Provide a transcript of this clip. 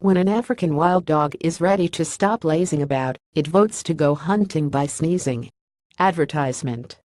When an African wild dog is ready to stop lazing about, it votes to go hunting by sneezing. Advertisement.